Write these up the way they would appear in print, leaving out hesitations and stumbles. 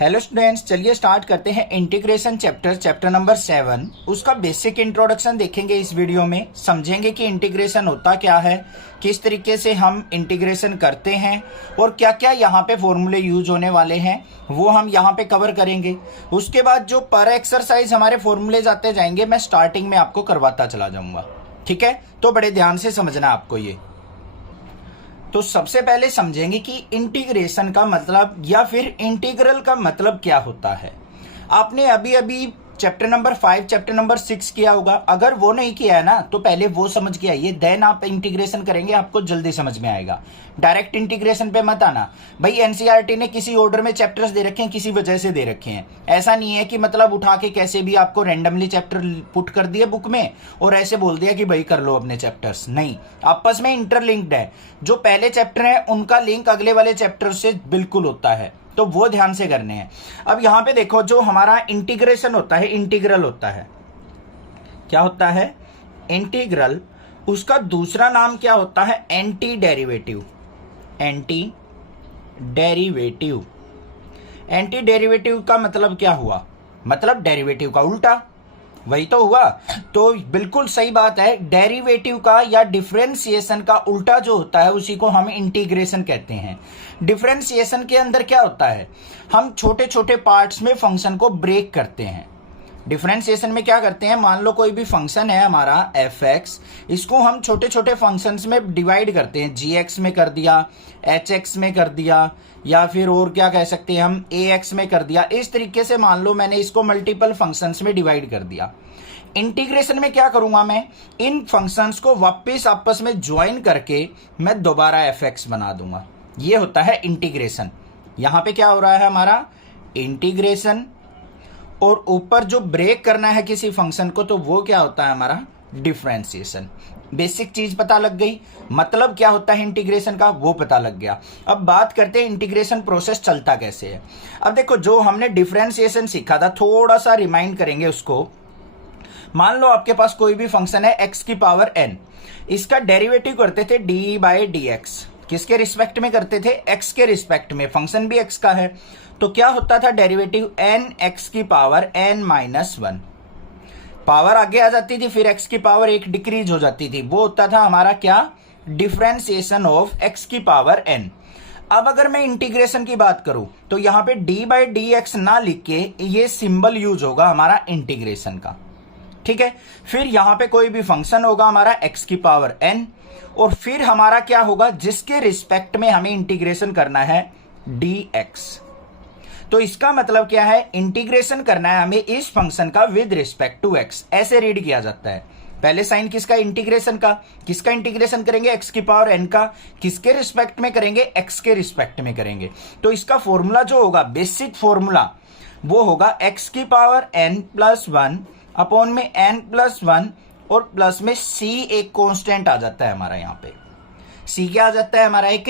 Hello students, चलिए start करते हैं इंटीग्रेशन चैप्टर नंबर 7। उसका बेसिक इंट्रोडक्शन देखेंगे इस वीडियो में। समझेंगे कि इंटीग्रेशन होता क्या है, किस तरीके से हम इंटीग्रेशन करते हैं और क्या क्या यहाँ पे फॉर्मूले यूज होने वाले हैं वो हम यहाँ पे कवर करेंगे। उसके बाद जो पर एक्सरसाइज हमारे फॉर्मूले आते जाएंगे मैं स्टार्टिंग में आपको करवाता चला जाऊंगा। ठीक है, तो बड़े ध्यान से समझना आपको ये। तो सबसे पहले समझेंगे कि इंटीग्रेशन का मतलब या फिर इंटीग्रल का मतलब क्या होता है। आपने अभी अभी चैप्टर नंबर 5 चैप्टर नंबर 6 किया होगा। अगर वो नहीं किया है ना तो पहले वो समझ के आइए, देन आप इंटीग्रेशन करेंगे, आपको जल्दी समझ में आएगा। डायरेक्ट इंटीग्रेशन पे मत आना। भाई एनसीईआरटी ने किसी ऑर्डर में चैप्टर्स दे रखे हैं, किसी वजह से दे रखे हैं। ऐसा नहीं है कि मतलब उठा के कैसे भी आपको रैंडमली चैप्टर पुट कर दिए बुक में और ऐसे बोल दिया कि भाई कर लो अपने चैप्टर्स। नहीं, आपस में इंटरलिंक्ड है। जो पहले चैप्टर है उनका लिंक अगले वाले चैप्टर से बिल्कुल होता है, तो वो ध्यान से करने हैं। अब यहां पे देखो, जो हमारा इंटीग्रेशन होता है, इंटीग्रल होता है, क्या होता है? इंटीग्रल। उसका दूसरा नाम क्या होता है? Anti derivative. Anti derivative. Anti derivative का मतलब क्या हुआ? मतलब डेरिवेटिव का उल्टा, वही तो हुआ। तो बिल्कुल सही बात है, डेरिवेटिव का या डिफरेंशिएशन का उल्टा जो होता है उसी को हम इंटीग्रेशन कहते हैं। डिफरेंशिएशन के अंदर क्या होता है? हम छोटे छोटे पार्ट्स में फंक्शन को ब्रेक करते हैं। डिफरेंशिएशन में क्या करते हैं? मान लो कोई भी फंक्शन है हमारा f(x), इसको हम छोटे छोटे फंक्शंस में डिवाइड करते हैं। gx में कर दिया, hx में कर दिया, या फिर और क्या कह सकते हैं हम, ax में कर दिया। इस तरीके से मान लो मैंने इसको मल्टीपल फंक्शंस में डिवाइड कर दिया। इंटीग्रेशन में क्या करूंगा मैं? इन फंक्शंस को वापस आपस में ज्वाइन करके मैं दोबारा f(x) बना दूंगा। ये होता है इंटीग्रेशन। यहां पे क्या हो रहा है हमारा? इंटीग्रेशन। और ऊपर जो ब्रेक करना है किसी फंक्शन को, तो वो क्या होता है हमारा? डिफरेंशिएशन। बेसिक चीज पता लग गई, मतलब क्या होता है इंटीग्रेशन का वो पता लग गया। अब बात करते हैं इंटीग्रेशन प्रोसेस चलता कैसे है। अब देखो, जो हमने डिफरेंशिएशन सीखा था थोड़ा सा रिमाइंड करेंगे उसको। मान लो आपके पास कोई भी फंक्शन है x की पावर n, इसका डेरिवेटिव करते थे d/dx। किसके रिस्पेक्ट में करते थे? x के रिस्पेक्ट में। फंक्शन भी x का है तो क्या होता था? डेरिवेटिव n x की पावर n-1। पावर आगे आ जाती थी, फिर x की पावर 1 डिक्रीज हो जाती थी। वो होता था हमारा क्या? डिफरेंशिएशन ऑफ x की पावर n। अब अगर मैं इंटीग्रेशन की बात करूं तो यहां पे d/dx ना लिख के ये सिंबल यूज होगा हमारा इंटीग्रेशन का। ठीक है, फिर यहां पे कोई भी फंक्शन होगा हमारा x की पावर n, और फिर हमारा क्या होगा? जिसके रिस्पेक्ट में हमें इंटीग्रेशन करना है, dx। तो इसका मतलब क्या है? इंटीग्रेशन करना है हमें इस फंक्शन का विद रिस्पेक्ट टू x। ऐसे रीड किया जाता है। पहले साइन किसका? इंटीग्रेशन का। किसका इंटीग्रेशन करेंगे? x की पावर n का। किसके रिस्पेक्ट में करेंगे? x के रिस्पेक्ट में करेंगे। तो इसका फॉर्मूला जो होगा, बेसिक फॉर्मूला, वो होगा x की पावर n+1 अपॉन में n+1 और प्लस में c एक कांस्टेंट आ जाता है हमारा। यहाँ पे c क्या आ जाता है हमारा? एक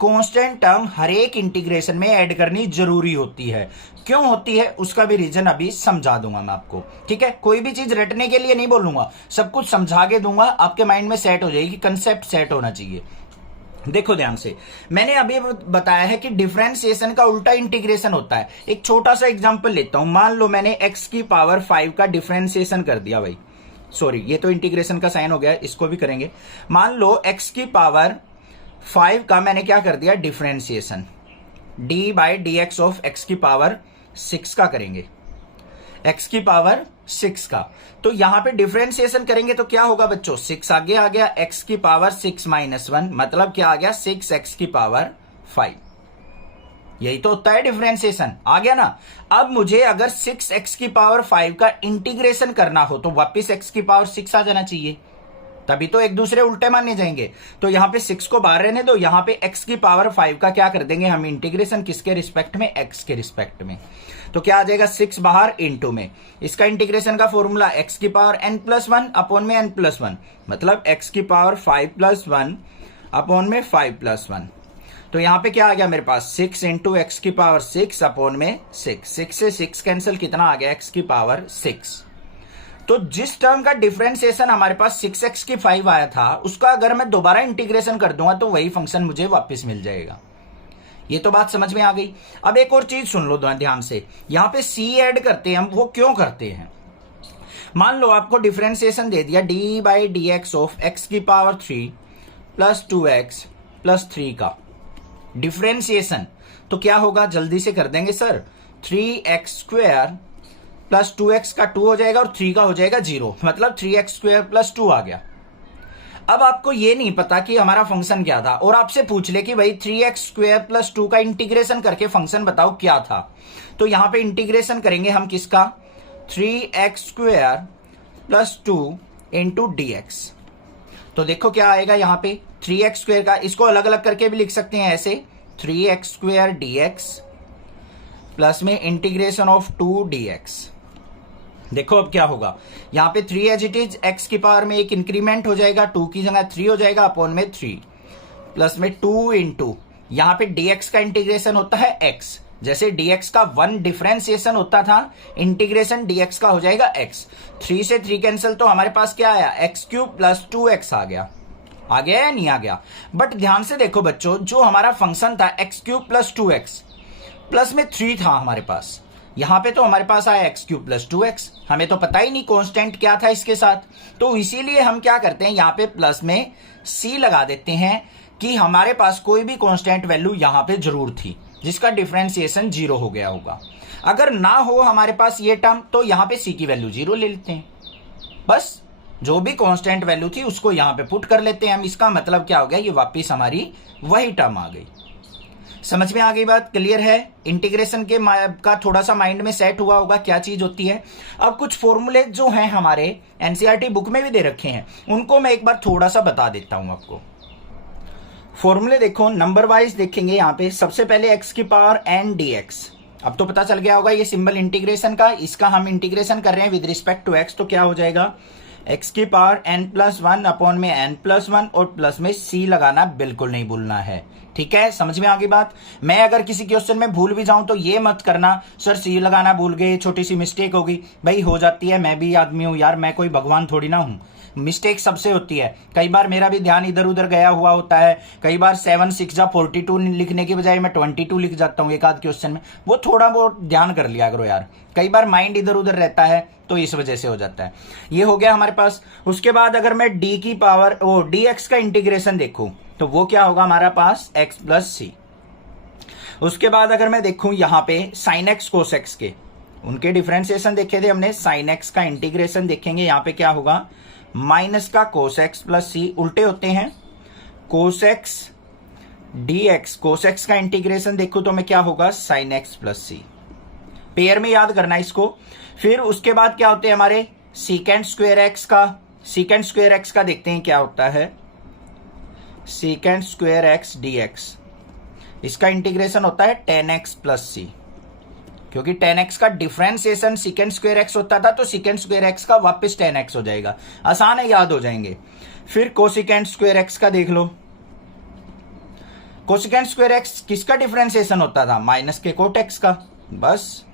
कांस्टेंट टर्म हर एक इंटीग्रेशन में ऐड करनी जरूरी होती है। क्यों होती है उसका भी रीजन अभी समझा दूंगा मैं आपको। ठीक है, कोई भी चीज रटने के लिए नहीं बोलूंगा, सब कुछ समझा के दूंगा, आपके माइंड में सेट हो जाएगी। कंसेप्ट सेट होना चाहिए। देखो ध्यान से, मैंने अभी बताया है कि डिफरेंशिएशन का उल्टा इंटीग्रेशन होता है। एक छोटा सा एग्जांपल लेता हूं। मान लो मैंने x की पावर 5 का डिफरेंशिएशन कर दिया। भाई सॉरी, ये तो इंटीग्रेशन का साइन हो गया, इसको भी करेंगे। मान लो x की पावर 5 का मैंने क्या कर दिया? डिफरेंशिएशन d/dx ऑफ x की पावर 6 का करेंगे, x की पावर 6 का। तो यहां पे डिफरेंशिएशन करेंगे तो क्या होगा बच्चों? 6 आगे आ गया, x की पावर 6-1, मतलब क्या आ गया? 6x की पावर 5। यही तो होता है डिफरेंशिएशन। आ गया ना? अब मुझे अगर 6x की पावर 5 का इंटीग्रेशन करना हो तो वापिस x की पावर 6 आ जाना चाहिए, तभी तो एक दूसरे उल्टे माने जाएंगे। तो यहां पे 6 को बाहर रहने दो, यहां पे x की पावर 5 का क्या कर देंगे हम? इंटीग्रेशन। किसके रिस्पेक्ट में? x के रिस्पेक्ट में। तो क्या आ जाएगा? 6 बाहर इनटू में। इसका इंटीग्रेशन का फॉर्मूला x की पावर n+1 अपॉन में n+1, मतलब x की पावर 5+1 अपॉन में 5+1। तो यहां पे क्या आ गया मेरे पास? 6 इंटू x की पावर 6 अपॉन में 6। 6 से 6 कैंसिल, कितना आ गया? x की पावर 6। तो जिस टर्म का डिफरेंशिएशन हमारे पास 6x की 5 आया था, उसका अगर मैं दोबारा इंटीग्रेशन कर दूंगा तो वही फंक्शन मुझे वापस मिल जाएगा। ये तो बात समझ में आ गई। अब एक और चीज सुन लो ध्यान से, यहाँ पे c ऐड करते हैं हम, वो क्यों करते हैं? मान लो आपको डिफरेंशिएशन दे दिया D by D x of x की पावर 3 प्लस 2x प्लस 3 का डिफरेंशिएशन, तो क्या होगा जल्दी से कर देंगे sir. 3x square plus 2x का 2 हो जाएगा और 3 का हो जाएगा 0, मतलब 3x स्क्वायर प्लस 2 आ गया। अब आपको ये नहीं पता कि हमारा फंक्शन क्या था, और आपसे पूछ ले कि भाई 3x स्क्वायर प्लस 2 का इंटीग्रेशन करके फंक्शन बताओ क्या था, तो यहां पे इंटीग्रेशन करेंगे हम किसका, 3x square plus 2 into D x. तो देखो क्या आएगा यहाँ पे 3x स्क्वायर का, इसको अलग अलग करके भी लिख सकते हैं ऐसे, 3x square D x plus में इंटीग्रेशन ऑफ 2 डी एक्स। देखो अब क्या होगा, यहाँ पे 3 एज इट इज, x की पावर में एक इंक्रीमेंट हो जाएगा, 2 की जगह 3 हो जाएगा, अपॉन में 3 प्लस में 2 इंटू यहाँ पे dx का इंटीग्रेशन होता है x, जैसे dx का 1 डिफरेंशिएशन होता था, इंटीग्रेशन dx का हो जाएगा x। 3 से 3 कैंसिल, तो हमारे पास क्या आया, x क्यूब प्लस 2x आ गया या नहीं आ गया? बट ध्यान से देखो बच्चों, जो हमारा फंक्शन था x cube plus 2x plus में 3 था हमारे पास, यहां पे तो हमारे पास आया x क्यूब प्लस 2x, हमें तो पता ही नहीं कांस्टेंट क्या था इसके साथ, तो इसीलिए हम क्या करते हैं, यहाँ पे प्लस में c लगा देते हैं कि हमारे पास कोई भी कांस्टेंट वैल्यू यहाँ पे जरूर थी जिसका डिफरेंशिएशन 0 हो गया होगा। अगर ना हो हमारे पास ये टर्म, तो यहाँ पे c की वैल्यू 0 ले लेते हैं, बस जो भी कांस्टेंट वैल्यू थी उसको यहाँ पे पुट कर लेते हैं हम। इसका मतलब क्या हो गया, ये वापिस हमारी वही टर्म आ गई। समझ में आ गई बात, क्लियर है? इंटीग्रेशन के का थोड़ा सा माइंड में सेट हुआ होगा क्या चीज होती है। अब कुछ फॉर्मूले जो हैं हमारे एनसीईआरटी बुक में भी दे रखे हैं, उनको मैं एक बार थोड़ा सा बता देता हूं आपको। फॉर्मूले देखो नंबर वाइज देखेंगे, यहाँ पे सबसे पहले x की पावर n dx। अब तो पता चल गया होगा ये सिंबल इंटीग्रेशन का, इसका हम इंटीग्रेशन कर रहे हैं विद रिस्पेक्ट टू x, तो क्या हो जाएगा x की पावर n+1 अपॉन में n+1 और प्लस में c लगाना बिल्कुल नहीं भूलना है। ठीक है, समझ में आ गई बात। मैं अगर किसी क्वेश्चन में भूल भी जाऊं तो ये मत करना सर c लगाना भूल गए, छोटी सी मिस्टेक होगी। भाई हो जाती है, मैं भी आदमी हूं यार, मैं कोई भगवान थोड़ी ना हूं, मिस्टेक सबसे होती है। कई बार मेरा भी ध्यान इधर उधर गया हुआ होता है, कई बार 7 6 42 लिखने की बजाय मैं 22 लिख जाता हूँ एक आध क्वेश्चन में, वो थोड़ा बहुत ध्यान कर लिया करो यार, कई बार माइंड इधर उधर रहता है तो इस वजह से हो जाता है। ये हो गया हमारे पास। उसके बाद अगर मैं डी की पावर dx का इंटीग्रेशन देखूं तो वो क्या होगा हमारा पास x प्लस सी। उसके बाद अगर मैं देखूं यहाँ पे साइन एक्स कोस एक्स के, उनके डिफरेंशिएशन देखे थे हमने, साइन एक्स का इंटीग्रेशन देखेंगे, यहाँ पे क्या होगा माइनस का कोस एक्स प्लस सी, उल्टे होते हैं, cos x d x, cos x का इंटीग्रेशन देखो तो मैं क्या होगा साइन एक्स प्लस सी, पेयर में याद करना इसको। फिर उसके बाद क्या होते हैं हमारे सीकेंड स्क्वायर एक्स का, सीकेंड स्क्वायर एक्स का देखते हैं क्या होता है, secant square x d x, इसका इंटीग्रेशन होता है 10x प्लस सी, क्योंकि 10x का डिफरेंशिएशन सीकेंड स्क्वायर एक्स होता था तो सीकेंड स्क्वायर एक्स का वापस 10x हो जाएगा, आसान है, याद हो जाएंगे। फिर कोसिकेंड स्क्वायर एक्स का देख लो, कोसिकेंड स्क्वायर एक्स किसका डिफरेंशिएशन होता था, माइनस के कोट एक्स का, बस।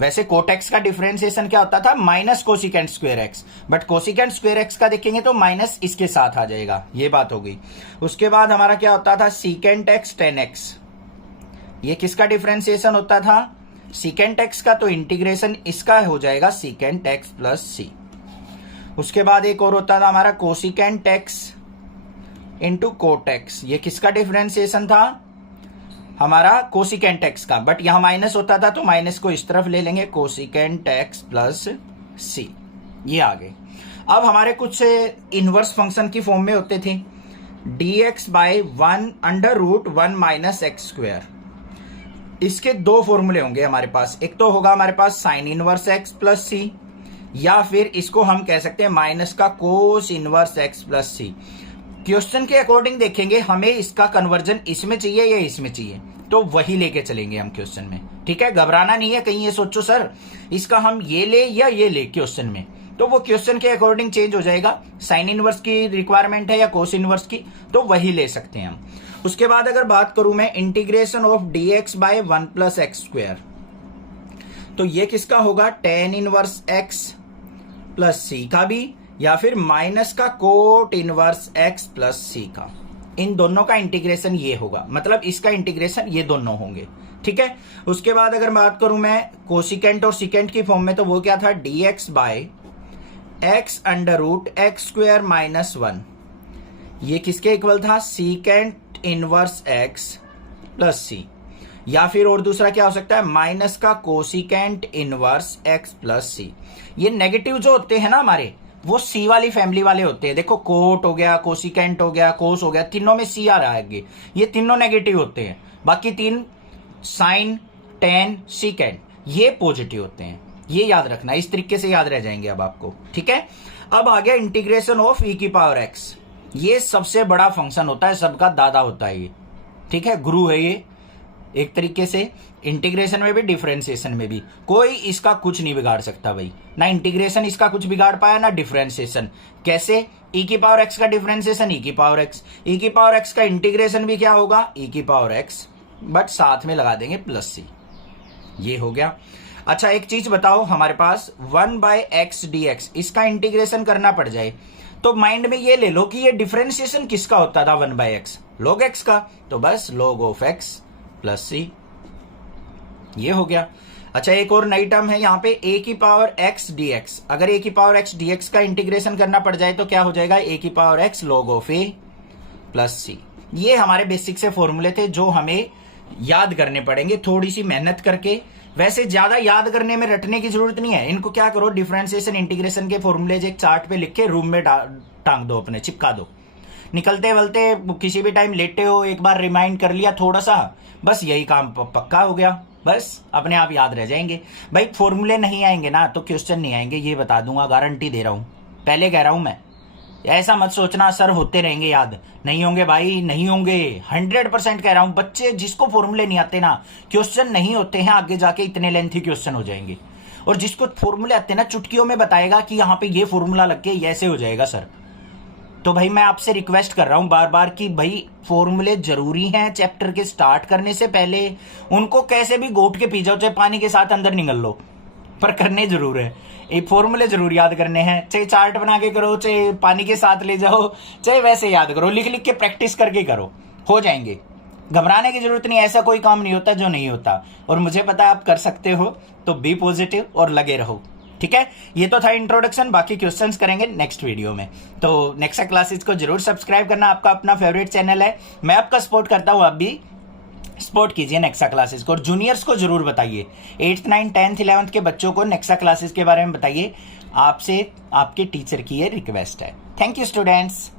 वैसे कोट एक्स का डिफरेंशिएशन क्या होता था, minus cosecant square x, but cosecant square x का देखेंगे तो माइनस इसके साथ आ जाएगा, ये बात हो गई। उसके बाद हमारा क्या होता था सीकेंड एक्स 10x, ये किसका डिफरेंशिएशन होता था, सीकेंड एक्स का, तो इंटीग्रेशन इसका हो जाएगा सीकेंड एक्स प्लस सी। उसके बाद एक और होता था हमारा cosecant x into cot x, ये किसका डिफरेंशिएशन था हमारा कोसिकेंट एक्स का, बट यहां माइनस होता था तो माइनस को इस तरफ ले लेंगे, कोसिकेंट एक्स प्लस सी, ये आ गए। अब हमारे कुछ इनवर्स फंक्शन की फॉर्म में होते थे, dx by 1/√1 minus x square, इसके दो फॉर्मूले होंगे हमारे पास, एक तो होगा हमारे पास sine inverse x plus C, या फिर इसको हम कह सकते हैं माइनस का कोस इनवर्स एक्स प्लस सी। क्वेश्चन के अकॉर्डिंग देखेंगे हमें इसका कन्वर्जन इसमें चाहिए या इसमें चाहिए, तो वही लेके चलेंगे हम क्वेश्चन में। ठीक है, घबराना नहीं है, कहीं ये सोचो सर इसका हम ये ले या ये ले क्वेश्चन में, तो वो क्वेश्चन के अकॉर्डिंग चेंज हो जाएगा, साइन इनवर्स की रिक्वायरमेंट है या कोस इनवर्स की, तो वही ले सकते हैं हम। उसके बाद अगर बात करूं मैं integration of dx by 1 plus x square, तो ये किसका होगा, tan inverse x plus C का भी, या फिर माइनस का cot inverse x plus C का, इन दोनों का इंटीग्रेशन ये होगा, मतलब इसका इंटीग्रेशन ये दोनों होंगे। ठीक है, उसके बाद अगर बात करूं मैं कोसिकेंट और सिकेंट की फॉर्म में, तो वो क्या था, dx by x under root x square minus 1। ये किसके इक्वल था, secant inverse x plus C, या फिर और दूसरा क्या हो सकता है, माइनस का cosecant inverse x plus c. ये नेगेटिव जो होते हैं ना हमारे, वो सी वाली फैमिली वाले होते हैं। देखो कोट हो गया, कोसिकेंट हो गया, कोस हो गया, तीनों में सी आ रहा है आगे, ये तीनों नेगेटिव होते हैं। बाकी तीन साइन, टेन, सीकेंट ये पॉजिटिव होते हैं। ये याद रखना, इस तरीके से याद रह जाएंगे अब आपको। ठीक है, अब आ गया इंटीग्रेशन ऑफ ई की पावर एक्स। ये सबसे बड़ा फंक्शन होता है, सबका दादा होता है ये। ठीक है, गुरु है ये एक तरीके से, इंटीग्रेशन में भी डिफरेंशिएशन में भी। कोई इसका कुछ नहीं बिगाड़ सकता भाई, ना इंटीग्रेशन इसका कुछ बिगाड़ पाया, ना डिफरेंशिएशन। कैसे, ई की पावर एक्स का डिफरेंशिएशन ई की पावर एक्स, ई की पावर एक्स का इंटीग्रेशन भी क्या होगा, ई की पावर एक्स, बट साथ में लगा देंगे प्लस सी। ये हो गया। अच्छा एक चीज बताओ, हमारे पास 1 बाय एक्स डी एक्स, इसका इंटीग्रेशन करना पड़ जाए तो माइंड में ये ले लो कि ये डिफरेंशिएशन किसका होता था, 1 बाय एक्स, लॉग एक्स का, तो बस log of x plus c. ये हो गया। अच्छा एक और नई टर्म है यहाँ पे, ए की पावर एक्स डी एक्स। अगर ए की पावर एक्स डी एक्स का इंटीग्रेशन करना पड़ जाए तो क्या हो जाएगा, ए की power x log of a plus c. ये हमारे बेसिक से फॉर्मूले थे जो हमें याद करने पड़ेंगे थोड़ी सी मेहनत करके। वैसे ज्यादा याद करने में रटने की जरूरत नहीं है, इनको क्या करो, डिफरेंशिएशन इंटीग्रेशन के फॉर्मूले एक चार्ट पे लिख के रूम में टांग दो, अपने चिपका दो। निकलते वलते किसी भी टाइम लेटे हो, एक बार रिमाइंड कर लिया थोड़ा सा, बस यही काम पक्का हो गया, बस अपने आप याद रह जाएंगे। भाई फॉर्मूले नहीं आएंगे ना तो क्वेश्चन नहीं आएंगे, ये बता दूंगा, गारंटी दे रहा हूं, पहले कह रहा हूं मैं। ऐसा मत सोचना सर होते रहेंगे याद, नहीं होंगे भाई, नहीं होंगे, 100% कह रहा हूं। बच्चे जिसको फॉर्मूले नहीं आते ना, क्वेश्चन नहीं होते हैं आगे जाके, इतने लेंथी क्वेश्चन हो जाएंगे। और जिसको फॉर्मूले आते हैं ना, चुटकियों में बताएगा कि यहाँ पे ये फॉर्मूला लग के ऐसे हो जाएगा सर। तो भाई मैं आपसे रिक्वेस्ट कर रहा हूं बार बार कि भाई फॉर्मूले जरूरी हैं चैप्टर के स्टार्ट करने से पहले, उनको कैसे भी घोट के पी जाओ, चाहे पानी के साथ अंदर निगल लो, पर करने जरूर है। एक फॉर्मूले जरूर याद करने हैं, चाहे चार्ट बना के करो, चाहे पानी के साथ ले जाओ, चाहे वैसे याद करो, लिख लिख के प्रैक्टिस करके करो, हो जाएंगे। घबराने की जरूरत नहीं, ऐसा कोई काम नहीं होता जो नहीं होता, और मुझे पता है आप कर सकते हो, तो बी पॉजिटिव और लगे रहो। ठीक है, ये तो था इंट्रोडक्शन, बाकी क्वेश्चंस करेंगे नेक्स्ट वीडियो में। तो नेक्स्ट क्लासेस को जरूर सब्सक्राइब करना, आपका अपना फेवरेट चैनल है, मैं आपका सपोर्ट करता हूं, आप भी सपोर्ट कीजिए नेक्सा क्लासेस को। और जूनियर्स को जरूर बताइए, 8th 9th 10th 11th के बच्चों को नेक्सा क्लासेस के बारे में बताइए, आपसे आपके टीचर की ये रिक्वेस्ट है। Thank you students.